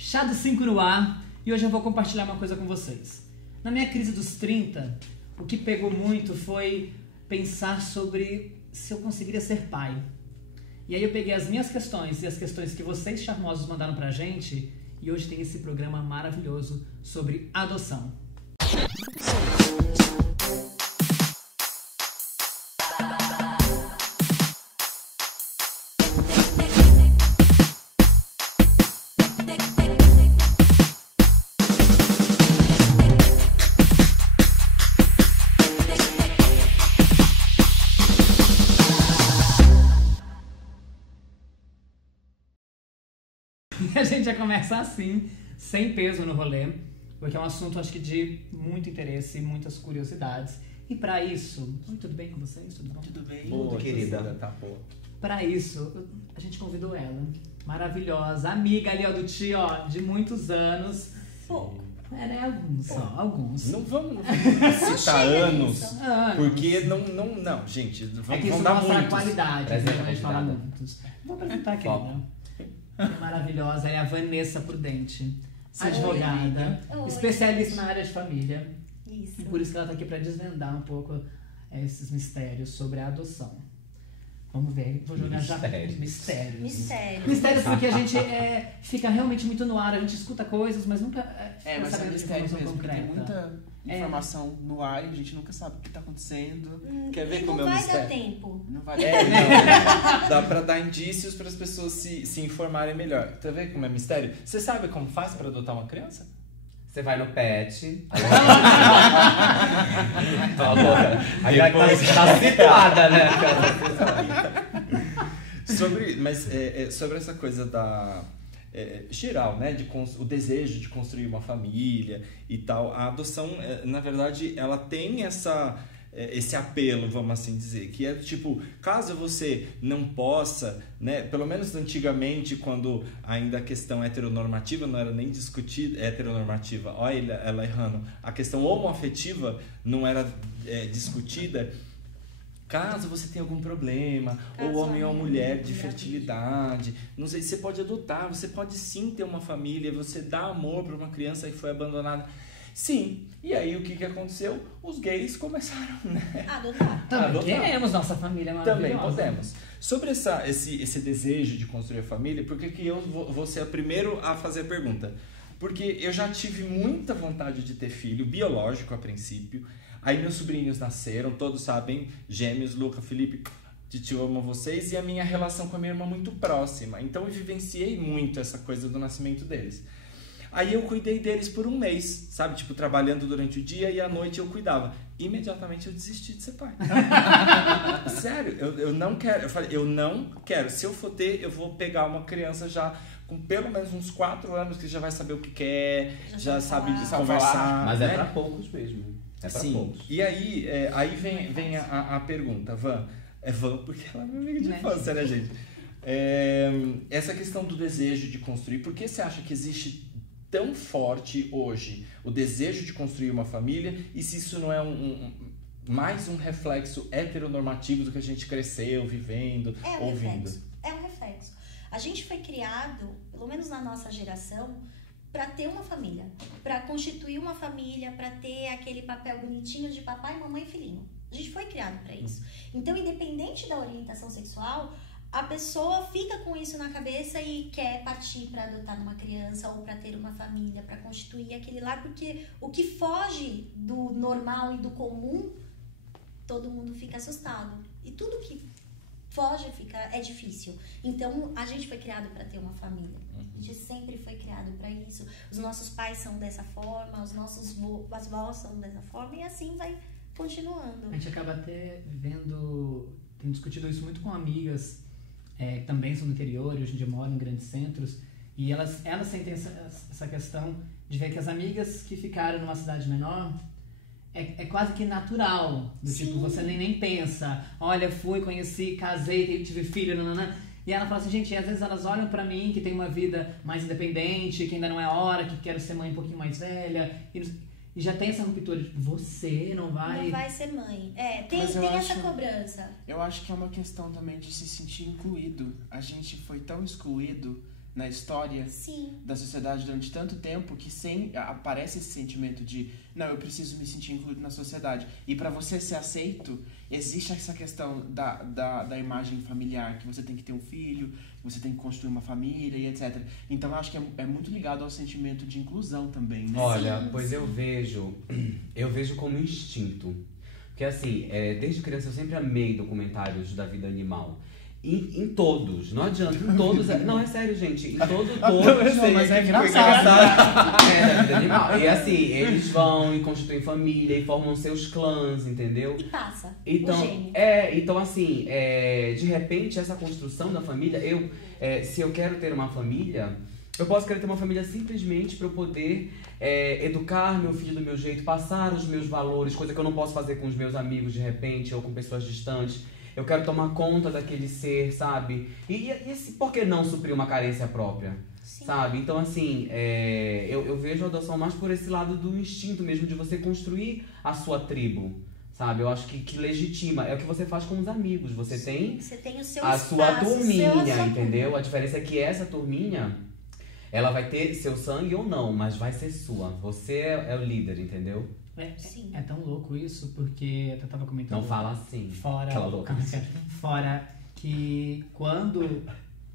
Chá dos 5 no ar, e hoje eu vou compartilhar uma coisa com vocês. Na minha crise dos 30, o que pegou muito foi pensar sobre se eu conseguiria ser pai. E aí eu peguei as minhas questões e as questões que vocês charmosos mandaram pra gente, e hoje tem esse programa maravilhoso sobre adoção. A gente já começa assim, sem peso no rolê, porque é um assunto, acho que, de muito interesse e muitas curiosidades. E pra isso... Oi, tudo bem com vocês? Tudo bom? Tudo bem? Boa, querida. Tá boa. Pra isso, a gente convidou ela, maravilhosa, amiga ali, ó, do tio, ó, de muitos anos. Pouco. É, né? Alguns só, alguns. Não vamos citar anos, porque não, gente, É que isso vamos dar mostra a muitos. qualidade, né? Presente A gente fala convidada. muitos. Vou apresentar aqui, né? É maravilhosa, ela é a Vanessa Prudente, advogada, Oi. especialista na área de família. Isso. E por isso que ela tá aqui pra desvendar um pouco esses mistérios sobre a adoção. Vamos ver, vou jogar já mistérios. Mistérios porque a gente fica realmente muito no ar, a gente escuta coisas, mas nunca fica Mas é sabendo de mistério informação mesmo, porque tem concreta. muita informação no ar e a gente nunca sabe o que tá acontecendo. Quer ver E como não é o vai dar mistério? tempo. Não vai Dá pra dar indícios para as pessoas se informarem melhor. Tá vendo como é mistério? Você sabe como faz pra adotar uma criança? Você vai no pet. Aí tá situada, né? Sobre essa coisa da geral, né, o desejo de construir uma família e tal, a adoção, na verdade, ela tem esse apelo, vamos assim dizer, que é tipo, caso você não possa, né, pelo menos antigamente, quando ainda a questão heteronormativa não era nem discutida, heteronormativa, olha ela errando, a questão homoafetiva não era discutida. Caso você tenha algum problema, ou homem ou mulher de fertilidade, não sei, você pode adotar, você pode sim ter uma família, você dá amor para uma criança que foi abandonada. Sim, e aí o que aconteceu? Os gays começaram, né? Adotar. Também queremos nossa família maravilhosa. Também podemos. Sobre esse desejo de construir a família, por que eu vou ser o primeiro a fazer a pergunta? Porque eu já tive muita vontade de ter filho, biológico a princípio. Aí meus sobrinhos nasceram, todos sabem, gêmeos, Luca, Felipe, tio, amo vocês. E a minha relação com a minha irmã muito próxima. Então eu vivenciei muito essa coisa do nascimento deles. Aí eu cuidei deles por um mês, sabe? Tipo, trabalhando durante o dia e à noite eu cuidava. Imediatamente eu desisti de ser pai. Sério, eu não quero. Eu falei, eu não quero. Se eu for ter, eu vou pegar uma criança já com pelo menos uns 4 anos, que já vai saber o que quer, já sabe conversar. Mas né? é pra poucos mesmo. É pra Sim. poucos. E aí, vem a pergunta, Van. É Van porque ela é minha amiga de infância, né, gente? Essa questão do desejo de construir, por que você acha que existe tão forte hoje o desejo de construir uma família, e se isso não é mais um reflexo heteronormativo do que a gente cresceu vivendo, ouvindo? É um reflexo. A gente foi criado, pelo menos na nossa geração, para ter uma família, para constituir uma família, para ter aquele papel bonitinho de papai, mamãe e filhinho. A gente foi criado para isso. Então, independente da orientação sexual, a pessoa fica com isso na cabeça e quer partir para adotar uma criança ou para ter uma família, para constituir aquele lar, porque o que foge do normal e do comum, todo mundo fica assustado. E tudo que foge é difícil. Então, a gente foi criado para ter uma família. A gente sempre foi criado para isso. Os nossos pais são dessa forma, as vós são dessa forma, e assim vai continuando. A gente acaba até tem discutido isso muito com amigas que também são do interior e hoje em dia moram em grandes centros, e elas sentem essa questão de ver que as amigas que ficaram numa cidade menor é quase que natural, do Sim. tipo, você nem pensa, olha, fui, conheci, casei, tive filho, nananã. E ela fala assim, gente, às vezes elas olham pra mim, que tem uma vida mais independente, que ainda não é hora, que quero ser mãe um pouquinho mais velha, e já tem essa ruptura de você não vai... Não vai ser mãe. Tem essa cobrança. Eu acho que é uma questão também de se sentir incluído. A gente foi tão excluído na história Sim. da sociedade durante tanto tempo que aparece esse sentimento de não, eu preciso me sentir incluído na sociedade. E para você ser aceito, existe essa questão da imagem familiar, que você tem que ter um filho, você tem que construir uma família e etc. Então eu acho que é muito ligado ao sentimento de inclusão também, né? Olha, Sim, pois sim. eu vejo como instinto. Porque assim, desde criança eu sempre amei documentários da vida animal. Em todos, não adianta, em todos. Não, é sério, gente. Em todos. Não, mas é engraçado. Da vida animal. E assim, eles vão e constituem família e formam seus clãs, entendeu? E passa Então, o gênio. então assim, de repente essa construção da família, se eu quero ter uma família, eu posso querer ter uma família simplesmente para eu poder educar meu filho do meu jeito, passar os meus valores, coisa que eu não posso fazer com os meus amigos de repente ou com pessoas distantes. Eu quero tomar conta daquele ser, sabe? E por que não suprir uma carência própria? Sim. Sabe? Então, assim, eu vejo a adoção mais por esse lado do instinto mesmo, de você construir a sua tribo, sabe? Eu acho que legitima. É o que você faz com os amigos. Você tem Você tem o seu a espaço, sua turminha, a sua entendeu? turma. A diferença é que essa turminha, ela vai ter seu sangue ou não, mas vai ser sua. Você é o líder, entendeu? Sim. É tão louco isso, porque eu tava comentando. Não fala assim. Fora, Aquela louca. fora que quando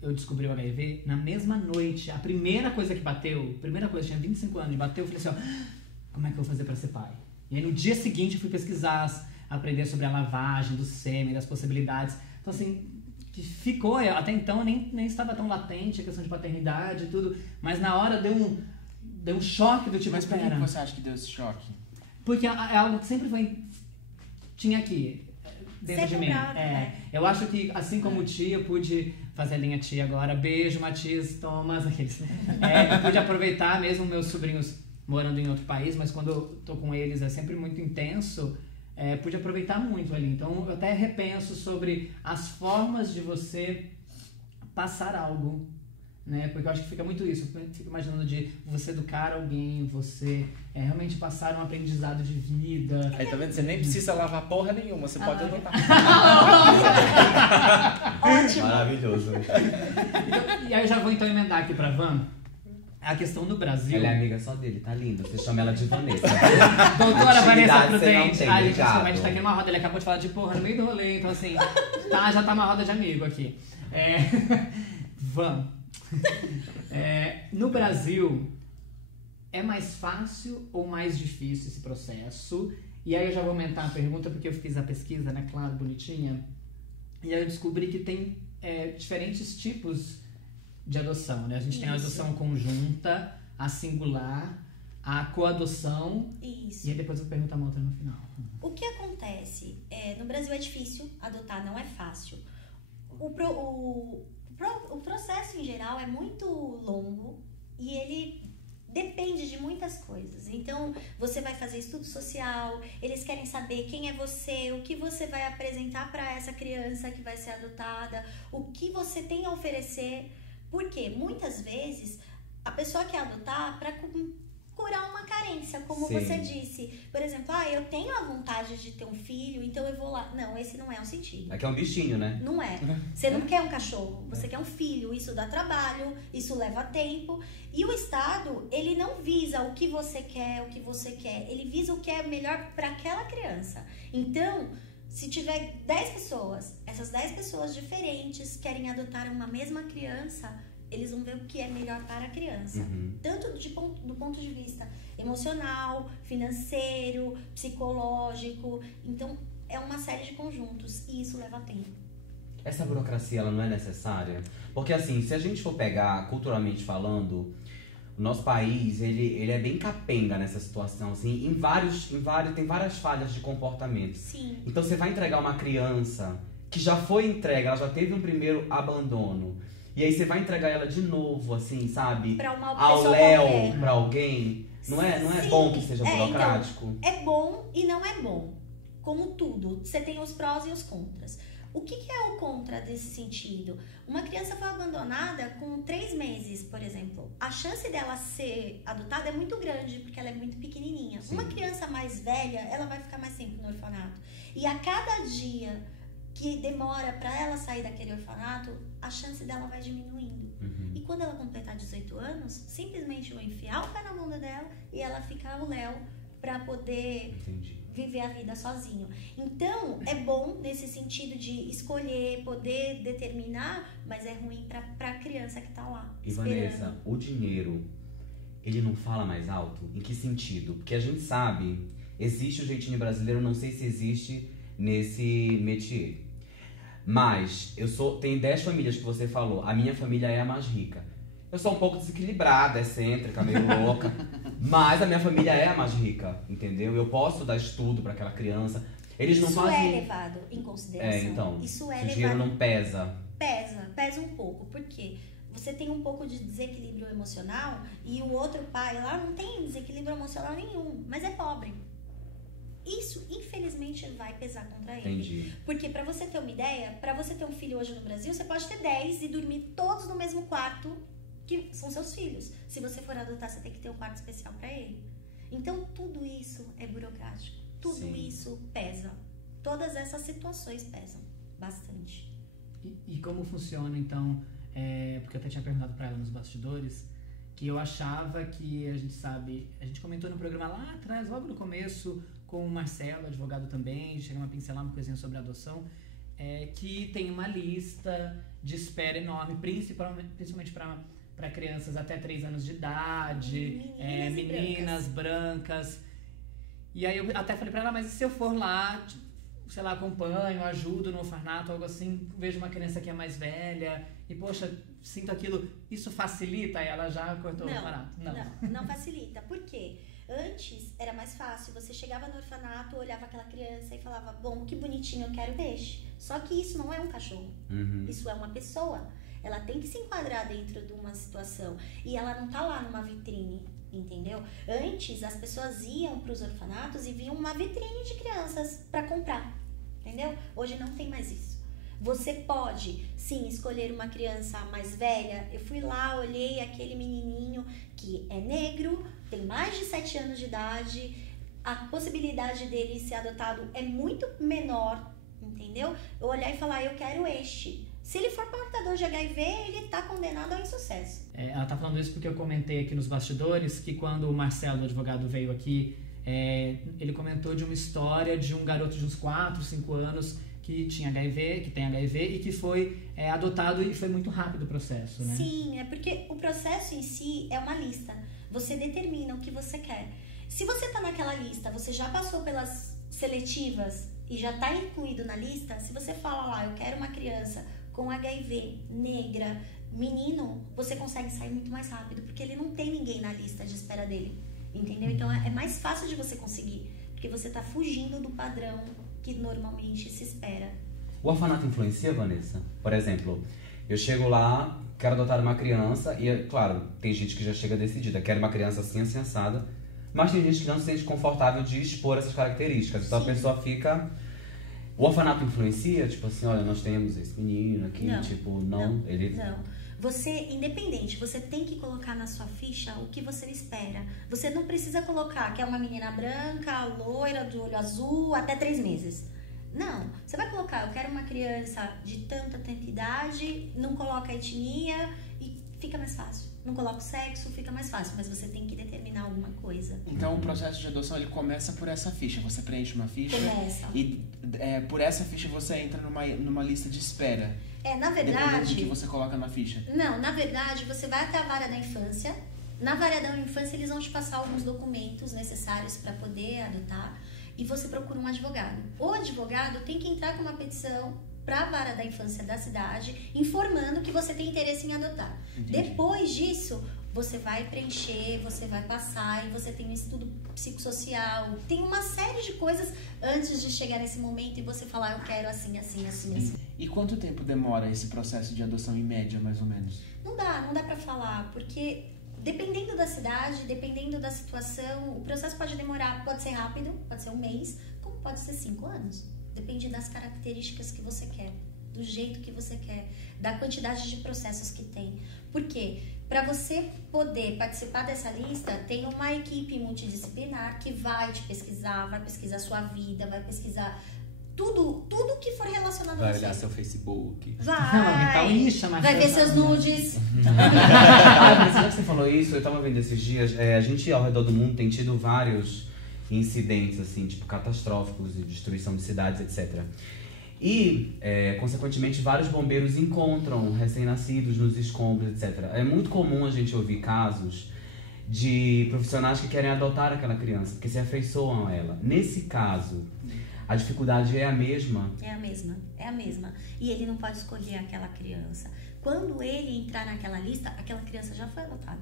eu descobri o HIV, na mesma noite, a primeira coisa que bateu, tinha 25 anos, bateu, eu falei assim, ó, como é que eu vou fazer pra ser pai? E aí no dia seguinte eu fui pesquisar, aprender sobre a lavagem do sêmen, das possibilidades. Então assim, que ficou, até então nem estava tão latente a questão de paternidade e tudo, mas na hora deu um choque do tipo, Mas por que espera. você acha que deu esse choque? Porque é algo que sempre tinha aqui, dentro de mim. Separado, né? Eu acho que, assim como tia, eu pude fazer a linha tia agora. Beijo, Matias, Thomas, aqueles. Eu pude aproveitar mesmo meus sobrinhos morando em outro país, mas quando eu tô com eles é sempre muito intenso. Pude aproveitar muito ali. Então, eu até repenso sobre as formas de você passar algo. Né? Porque eu acho que fica muito isso. Eu fico imaginando de você educar alguém, você realmente passar um aprendizado de vida. Aí tá vendo? Você nem precisa lavar porra nenhuma, você pode adotar. Ótimo. Maravilhoso. E aí eu já vou então emendar aqui pra Van. A questão no Brasil. Ela é amiga só dele, tá lindo. Você chama ela de Vanessa. Doutora Vanessa Intimidade você não Prudente. tem, Ai, gente, obrigado. desculpa, a gente tá aqui numa roda, ele acabou de falar de porra no meio do rolê, então assim, já tá uma roda de amigo aqui. Van. No Brasil, é mais fácil ou mais difícil esse processo? E aí eu já vou aumentar a pergunta, porque eu fiz a pesquisa, né, claro, bonitinha. E aí eu descobri que tem diferentes tipos de adoção, né? A gente tem a Isso. adoção conjunta, a singular, a coadoção. Isso. E aí depois eu vou perguntar uma outra no final. O que acontece? No Brasil é difícil, adotar não é fácil. O processo em geral é muito longo e ele depende de muitas coisas. Então, você vai fazer estudo social, eles querem saber quem é você, o que você vai apresentar para essa criança que vai ser adotada, o que você tem a oferecer. Porque muitas vezes a pessoa quer adotar para curar uma carência, como Sim. você disse. Por exemplo, eu tenho a vontade de ter um filho, então eu vou lá. Não, esse não é o sentido. Aqui é um bichinho, né? Não é. Você não quer um cachorro, você quer um filho. Isso dá trabalho, isso leva tempo. E o Estado, ele não visa o que você quer, ele visa o que é melhor para aquela criança. Então, se tiver 10 pessoas, essas 10 pessoas diferentes querem adotar uma mesma criança, eles vão ver o que é melhor para a criança. Uhum. Tanto do ponto de vista emocional, financeiro, psicológico. Então, é uma série de conjuntos e isso leva tempo. Essa burocracia, ela não é necessária? Porque assim, se a gente for pegar, culturalmente falando, o nosso país, ele é bem capenga nessa situação, assim, tem várias falhas de comportamento. Sim. Então você vai entregar uma criança que já foi entregue, ela já teve um primeiro abandono, e aí você vai entregar ela de novo, assim, sabe? Para uma Ao pessoa léu, qualquer. pra alguém. Não é Sim. bom que seja Então, burocrático? é bom e não é bom. Como tudo, você tem os prós e os contras. O que é o contra desse sentido? Uma criança foi abandonada com 3 meses, por exemplo. A chance dela ser adotada é muito grande, porque ela é muito pequenininha. Sim. Uma criança mais velha, ela vai ficar mais tempo no orfanato. E a cada dia que demora para ela sair daquele orfanato, a chance dela vai diminuindo. Uhum. E quando ela completar 18 anos, simplesmente eu enfiar o pé na bunda dela e ela ficar o Léo pra poder viver a vida sozinho. Então, é bom nesse sentido de escolher, poder determinar, mas é ruim pra criança que tá lá. E esperando. Vanessa, o dinheiro, ele não fala mais alto? Em que sentido? Porque a gente sabe, existe o jeitinho brasileiro, não sei se existe nesse métier. Mas, tem 10 famílias que você falou, a minha família é a mais rica. Eu sou um pouco desequilibrada, excêntrica, meio louca, mas a minha família é a mais rica, entendeu? Eu posso dar estudo para aquela criança. Eles não fazem... Isso é levado em consideração. Então, isso é o dinheiro levado... não pesa. Pesa um pouco, porque você tem um pouco de desequilíbrio emocional e o outro pai lá não tem desequilíbrio emocional nenhum, mas é pobre. Isso, infelizmente, vai pesar contra ele. Entendi. Porque, pra você ter uma ideia, pra você ter um filho hoje no Brasil, você pode ter 10 e dormir todos no mesmo quarto, que são seus filhos. Se você for adotar, você tem que ter um quarto especial pra ele. Então, tudo isso é burocrático. Tudo Sim. isso pesa. Todas essas situações pesam bastante. E como funciona, então, porque eu até tinha perguntado pra ela nos bastidores, que eu achava que a gente comentou no programa lá atrás, logo no começo, com o Marcelo, advogado também, chegamos a pincelar uma coisinha sobre a adoção, que tem uma lista de espera enorme, principalmente para crianças até 3 anos de idade, meninas brancas. E aí eu até falei pra ela, mas e se eu for lá, sei lá, acompanho, ajudo no orfanato, algo assim, vejo uma criança que é mais velha e, poxa, sinto aquilo, isso facilita? Aí ela já cortou o orfanato. Não facilita. Por quê? Antes era mais fácil, você chegava no orfanato, olhava aquela criança e falava, bom, que bonitinho, eu quero peixe. Só que isso não é um cachorro, isso é uma pessoa. Ela tem que se enquadrar dentro de uma situação e ela não tá lá numa vitrine, entendeu? Antes as pessoas iam para os orfanatos e viam uma vitrine de crianças para comprar, entendeu? Hoje não tem mais isso. Você pode, sim, escolher uma criança mais velha. Eu fui lá, olhei aquele menininho que é negro, tem mais de 7 anos de idade, a possibilidade dele ser adotado é muito menor, entendeu? Eu olhar e falar, eu quero este. Se ele for portador de HIV, ele tá condenado ao insucesso. Ela tá falando isso porque eu comentei aqui nos bastidores que quando o Marcelo, o advogado, veio aqui, ele comentou de uma história de um garoto de uns 4, 5 anos que tinha HIV, que tem HIV e que foi adotado e foi muito rápido o processo, né? Sim, é porque o processo em si é uma lista. Você determina o que você quer. Se você tá naquela lista, você já passou pelas seletivas e já tá incluído na lista, se você fala lá, eu quero uma criança com HIV, negra, menino, você consegue sair muito mais rápido, porque ele não tem ninguém na lista de espera dele, entendeu? Então é mais fácil de você conseguir, porque você tá fugindo do padrão que normalmente se espera. O orfanato influencia, Vanessa? Por exemplo, eu chego lá, quero adotar uma criança e, claro, tem gente que já chega decidida, quero uma criança assim, assim, assada, mas tem gente que não se sente confortável de expor essas características, então a pessoa fica... O orfanato influencia? Tipo assim, olha, nós temos esse menino aqui, Não. Você, independente, você tem que colocar na sua ficha o que você espera. Você não precisa colocar que é uma menina branca, loira, de olho azul, até 3 meses. Não, você vai colocar, eu quero uma criança de tanta idade, não coloca a etnia e fica mais fácil. Não coloca o sexo, fica mais fácil, mas você tem que determinar alguma coisa. Então o processo de adoção ele começa por essa ficha. Você preenche uma ficha e por essa ficha você entra numa lista de espera. Na verdade... Dependendo do que você coloca na ficha. Não, na verdade, você vai até a vara da infância. Na vara da infância, eles vão te passar alguns documentos necessários para poder adotar. E você procura um advogado. O advogado tem que entrar com uma petição para a vara da infância da cidade, informando que você tem interesse em adotar. Entendi. Depois disso, você vai preencher, você vai passar e você tem um estudo psicossocial. Tem uma série de coisas antes de chegar nesse momento e você falar, eu quero assim, assim, assim, assim. E quanto tempo demora esse processo de adoção em média, mais ou menos? Não dá para falar, porque dependendo da cidade, dependendo da situação, o processo pode demorar, pode ser rápido, pode ser 1 mês, como pode ser 5 anos. Depende das características que você quer, do jeito que você quer, da quantidade de processos que tem. Por quê? Para você poder participar dessa lista, tem uma equipe multidisciplinar que vai te pesquisar, vai pesquisar a sua vida, vai pesquisar Tudo que for relacionado Vai a olhar você. seu Facebook. Vai ver seus nudes. Mas já que você falou isso, eu tava vendo esses dias, a gente ao redor do mundo tem tido vários incidentes, assim, tipo, catastróficos de destruição de cidades, etc. E, consequentemente, vários bombeiros encontram recém-nascidos nos escombros, etc. É muito comum a gente ouvir casos de profissionais que querem adotar aquela criança, porque se afeiçoam a ela. Nesse caso, a dificuldade é a mesma? É a mesma. E ele não pode escolher aquela criança. Quando ele entrar naquela lista, aquela criança já foi adotada.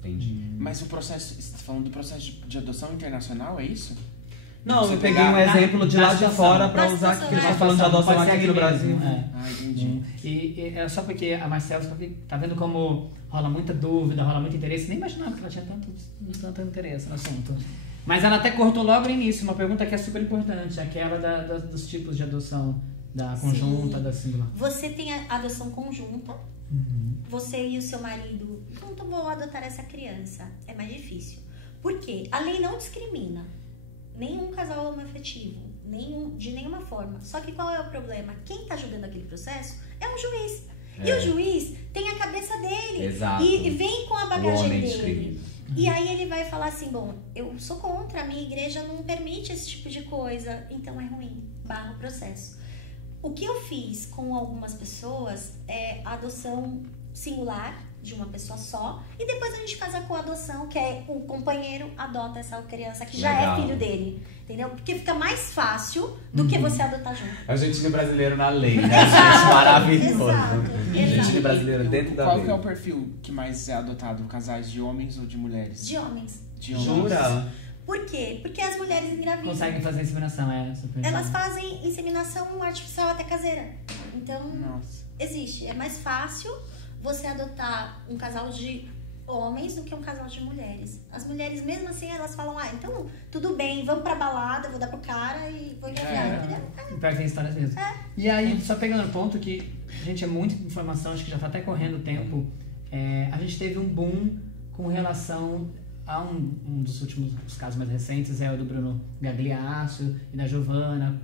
Entendi. Mas o processo, você tá falando do processo de adoção internacional, é isso? Não, Você eu peguei pegar um exemplo de na lá de situação. fora pra Na usar aqui, situação, que a gente é. tá falando de adoção Pode ser aqui no Brasil. mesmo, é. Ah, entendi. E é só porque a Marcela tá vendo como rola muita dúvida, rola muito interesse. Nem imaginava que ela tinha tanto interesse no assunto. Mas ela até cortou logo no início uma pergunta que é super importante, aquela dos tipos de adoção, da conjunta, da singular. Você tem a adoção conjunta. Você e o seu marido juntos vão adotar essa criança. É mais difícil. Por quê? A lei não discrimina nenhum casal homoafetivo, de nenhuma forma. Só que qual é o problema? Quem está julgando aquele processo é um juiz. E o juiz tem a cabeça dele. Exato. E vem com a O bagagem homem dele. discrimina. E aí ele vai falar assim, bom, eu sou contra, a minha igreja não permite esse tipo de coisa, então é ruim, barra o processo. O que eu fiz com algumas pessoas é a adoção singular, de uma pessoa só, e depois a gente faz a coadoção, que é o companheiro adota essa criança que já Legal. é filho dele, entendeu? Porque fica mais fácil do que você adotar junto. É o jeitinho brasileiro na lei, né? Gente, maravilhoso. Exato. Jeitinho brasileiro dentro da Qual lei. que é o perfil que mais é adotado? Casais de homens ou de mulheres? De homens. De homens. Jura? Por quê? Porque as mulheres engravidam. Conseguem fazer inseminação, super. Elas fazem inseminação artificial até caseira. Então, Nossa. existe. É mais fácil você adotar um casal de homens do que um casal de mulheres. As mulheres, mesmo assim, elas falam, então, tudo bem, vamos pra balada, vou dar pro cara e vou engravidar, entendeu? Pior que tem histórias mesmo. E aí, só pegando o ponto que, gente, é muita informação, acho que já tá até correndo o tempo. A gente teve um boom com relação a um dos últimos casos mais recentes, é o do Bruno Gagliasso e da Giovana,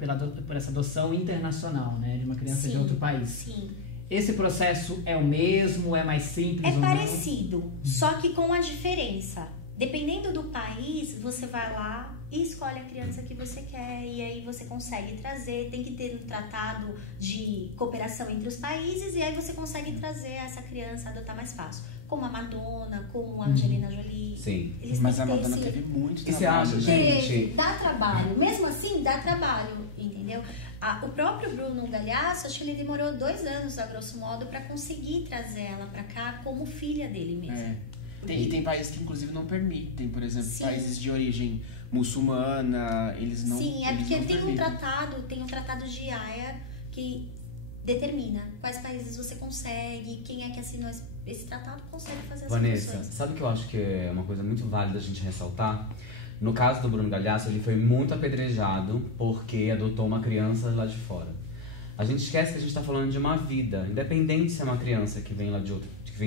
por essa adoção internacional, né, de uma criança de outro país. Sim. Esse processo é o mesmo, é mais simples? É ou não? parecido, só que com a diferença. Dependendo do país, você vai lá e escolhe a criança que você quer e aí você consegue trazer. Tem que ter um tratado de cooperação entre os países e aí você consegue trazer essa criança, adotar mais fácil. Como a Madonna, como a Angelina Jolie. Sim. Eles Mas têm a que ter Madonna esse- teve muito O que você trabalho. acha, né? gente? Dá trabalho. Mesmo assim, dá trabalho, entendeu? O próprio Bruno Gagliasso, acho que ele demorou 2 anos, a grosso modo, pra conseguir trazer ela pra cá como filha dele mesmo. É. E tem países que inclusive não permitem, por exemplo, Sim. países de origem muçulmana, eles não. Sim, é eles porque não tem permitem. um tratado de Haia que determina quais países você consegue, quem é que assinou esse tratado consegue fazer as Vanessa, adoções. sabe o que eu acho que é uma coisa muito válida a gente ressaltar? No caso do Bruno Gagliasso, ele foi muito apedrejado porque adotou uma criança lá de fora. A gente esquece que a gente está falando de uma vida, independente se é uma criança que vem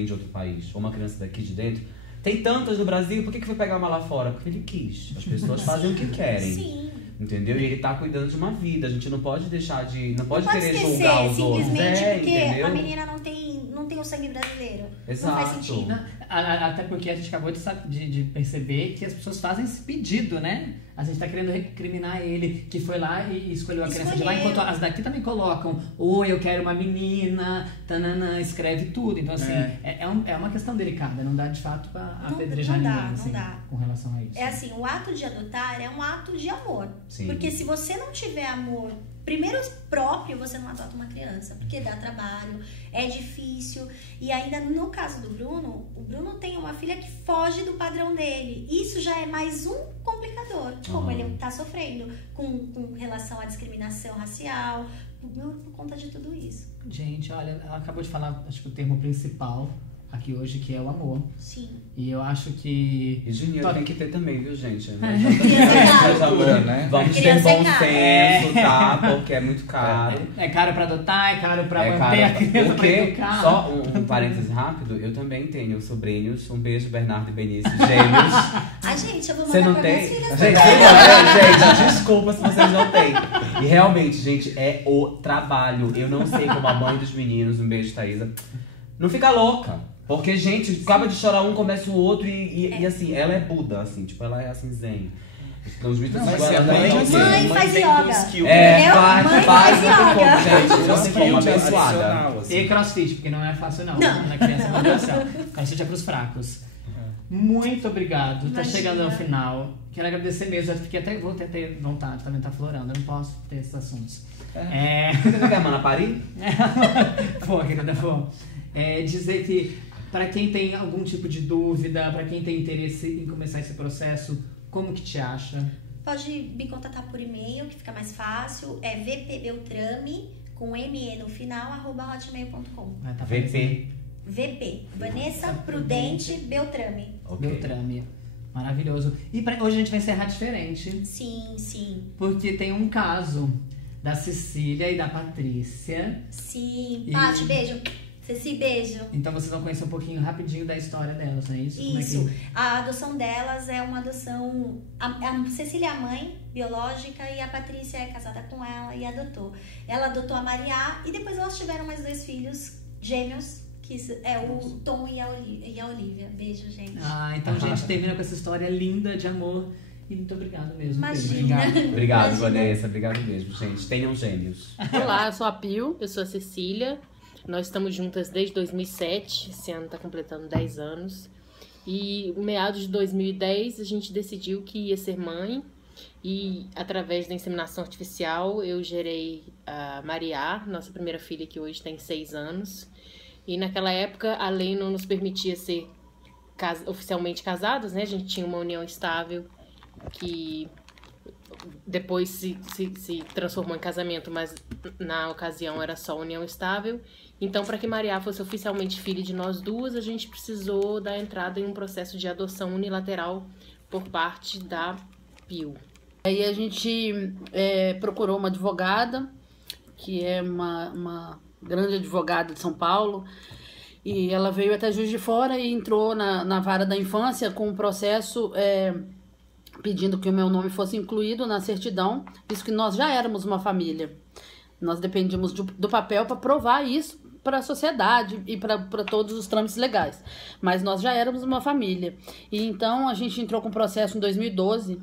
de outro país ou uma criança daqui de dentro. Tem tantas no Brasil, por que foi pegar uma lá fora? Porque ele quis. As pessoas fazem o que querem. Sim. Entendeu? E ele tá cuidando de uma vida. A gente não pode deixar de. Não pode Não pode querer esquecer julgar os outros. simplesmente porque entendeu? a menina não tem o sangue brasileiro. Exato. Não faz sentido. Até porque a gente acabou de perceber que as pessoas fazem esse pedido, né? A gente tá querendo recriminar ele, que foi lá e escolheu a criança de lá, enquanto as daqui também colocam, eu quero uma menina, tananã, escreve tudo. Então, assim, é uma questão delicada, não dá de fato pra apedrejar não dá, ninguém, não assim, dá. com relação a isso. É assim, o ato de adotar é um ato de amor. Sim. Porque se você não tiver amor, primeiro próprio, você não adota uma criança. Porque dá trabalho, é difícil. E ainda no caso do Bruno, o Bruno tem uma filha que foge do padrão dele. Isso já é mais um complicador. Como ele tá sofrendo com relação à discriminação racial, por conta de tudo isso. Gente, olha, ela acabou de falar, acho que o termo principal aqui hoje, que é o amor. Sim. E eu acho que... E dinheiro tem que ter também, viu, gente? Criança é caro. Né? Vamos ter Criança é bom caro. senso, tá? Porque é muito caro. É caro pra adotar, é caro pra É manter a caro. criança, pra Porque, educar. só um parêntese rápido, eu também tenho sobrinhos. Um beijo, Bernardo e Benício, gêmeos. A gente, eu vou Você mandar não pra tem? minhas Gente, filhas. gente, desculpa se vocês não têm. E realmente, gente, é o trabalho. Eu não sei como a mãe dos meninos, um beijo, Thaísa, não fica louca. Porque, gente, acaba de chorar um, começa o outro e assim, ela é Buda, assim, tipo, ela é assim, zen. Então, os bichos Mas ela se a também mãe, é assim. Mãe faz tem yoga. skill, É, Mãe vai, faz não tem como, yoga. gente. Não tem skill como, abençoada. adicional, assim. E crossfit, porque não é fácil não. Não. Na criança não deu certo. Crossfit é pros fracos. Muito obrigado. Tá Imagina. chegando ao final. Quero agradecer mesmo. Eu fiquei até, vou ter vontade, também tá florando. Eu não posso ter esses assuntos. Você quer mandar parir? Pô, querida, pô. Dizer que para quem tem algum tipo de dúvida, para quem tem interesse em começar esse processo, como que te acha? Pode me contatar por e-mail, que fica mais fácil. É vpbeltrame, com ME no final, @hotmail.com. Vai tá VP. VP, Vanessa Prudente Beltrame. Ok. Beltrame. Maravilhoso. E hoje a gente vai encerrar diferente, Sim, sim. porque tem um caso da Cecília e da Patrícia. Sim. E- Paty, beijo. Ceci, beijo. Então vocês vão conhecer um pouquinho rapidinho da história delas, não é isso? Como é Isso. que- A adoção delas é uma adoção. A Cecília é a mãe biológica e a Patrícia é casada com ela e adotou. Ela adotou a Maria e depois elas tiveram mais 2 filhos gêmeos, que é o Tom e a Olivia. Beijo, gente. Ah, então a gente termina com essa história linda de amor. E muito obrigado mesmo. Imagina. Obrigado. Obrigado, Imagina. Vanessa. Obrigado mesmo, gente. Tenham gêmeos. Olá, eu sou a Pio, eu sou a Cecília. Nós estamos juntas desde 2007, esse ano está completando 10 anos. E em meados de 2010 a gente decidiu que ia ser mãe e através da inseminação artificial eu gerei a Maria, nossa primeira filha que hoje tem 6 anos. E naquela época a lei não nos permitia ser oficialmente casados, né? A gente tinha uma união estável que depois se transformou em casamento, mas na ocasião era só união estável. Então, para que Maria fosse oficialmente filha de nós duas, a gente precisou dar entrada em um processo de adoção unilateral por parte da Pio. Aí a gente procurou uma advogada, que é uma grande advogada de São Paulo, e ela veio até Juiz de Fora e entrou na vara da infância com um processo pedindo que o meu nome fosse incluído na certidão, visto que nós já éramos uma família. Nós dependíamos do papel para provar isso para a sociedade e para todos os trâmites legais. Mas nós já éramos uma família. E então a gente entrou com o processo em 2012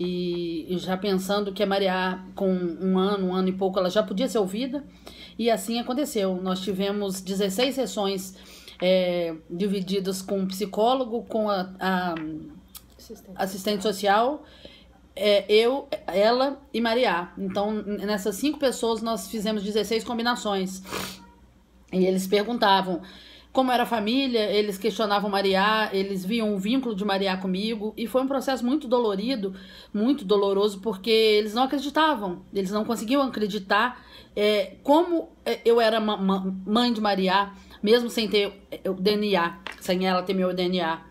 e já pensando que a Maria, com um ano e pouco, ela já podia ser ouvida. E assim aconteceu. Nós tivemos 16 sessões divididas com um psicólogo, com a assistente social, eu, ela e Maria. Então, nessas 5 pessoas, nós fizemos 16 combinações. E eles perguntavam como era a família, eles questionavam Maria, eles viam o vínculo de Maria comigo. E foi um processo muito dolorido, muito doloroso, porque eles não acreditavam, eles não conseguiam acreditar como eu era mãe de Maria, mesmo sem ter o DNA, sem ela ter meu DNA.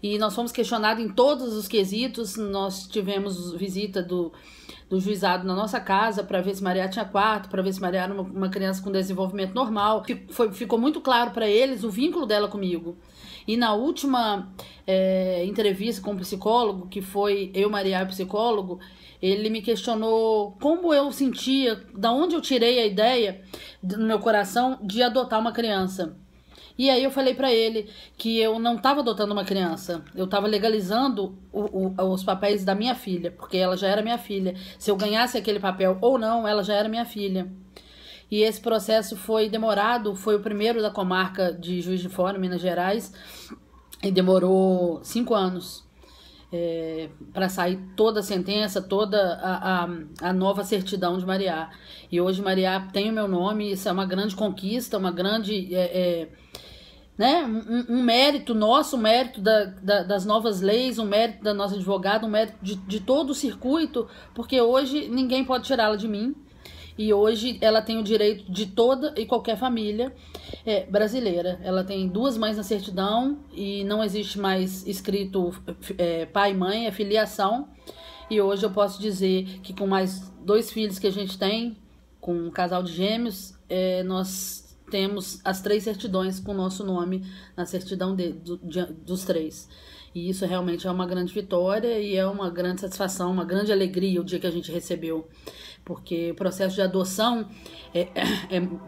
E nós fomos questionados em todos os quesitos. Nós tivemos visita do juizado na nossa casa para ver se Maria tinha quarto, para ver se Maria era uma criança com desenvolvimento normal. Ficou muito claro para eles o vínculo dela comigo. E na última entrevista com o psicólogo, que foi eu, Maria e o psicólogo, ele me questionou como eu sentia, da onde eu tirei a ideia no meu coração de adotar uma criança. E aí eu falei pra ele que eu não estava adotando uma criança, eu estava legalizando os papéis da minha filha, porque ela já era minha filha. Se eu ganhasse aquele papel ou não, ela já era minha filha. E esse processo foi demorado, foi o primeiro da comarca de Juiz de Fora, Minas Gerais, e demorou 5 anos para sair toda a sentença, toda a nova certidão de Maria. E hoje Maria tem o meu nome, isso é uma grande conquista, uma grande... um mérito nosso, um mérito das novas leis, um mérito da nossa advogada, um mérito de todo o circuito, porque hoje ninguém pode tirá-la de mim. E hoje ela tem o direito de toda e qualquer família brasileira. Ela tem 2 mães na certidão e não existe mais escrito pai e mãe, é filiação. E hoje eu posso dizer que com mais 2 filhos que a gente tem, com um casal de gêmeos, nós temos as 3 certidões com o nosso nome na certidão dos 3. E isso realmente é uma grande vitória e é uma grande satisfação, uma grande alegria o dia que a gente recebeu. Porque o processo de adoção,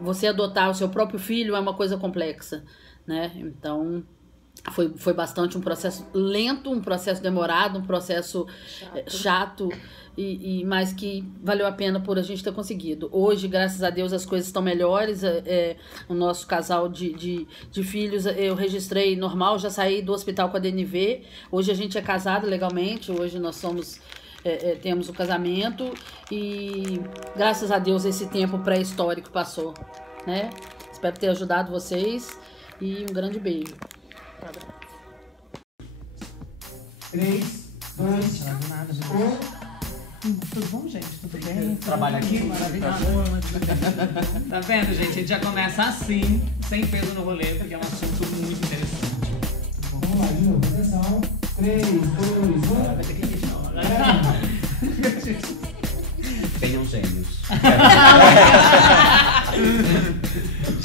você adotar o seu próprio filho é uma coisa complexa, né? Então, foi bastante um processo lento, um processo demorado, um processo chato, mas que valeu a pena por a gente ter conseguido. Hoje, graças a Deus, as coisas estão melhores. O nosso casal de filhos eu registrei normal, já saí do hospital com a DNV. Hoje a gente é casado legalmente, hoje nós temos o casamento e graças a Deus esse tempo pré-histórico passou, né? Espero ter ajudado vocês e um grande beijo. 3, 2, 1. Tudo bom, gente? Tudo bem? Trabalha aqui? Maravilhoso. Tá vendo, gente? A gente já começa assim, sem peso no rolê, porque é um assunto muito interessante. Vamos lá, de novo. Atenção. 3, 2, 1. Agora vai ter que ir não. Tenham gêmeos.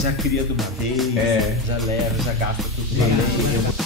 Já cria de uma vez, já leva, já gasta tudo de uma vez.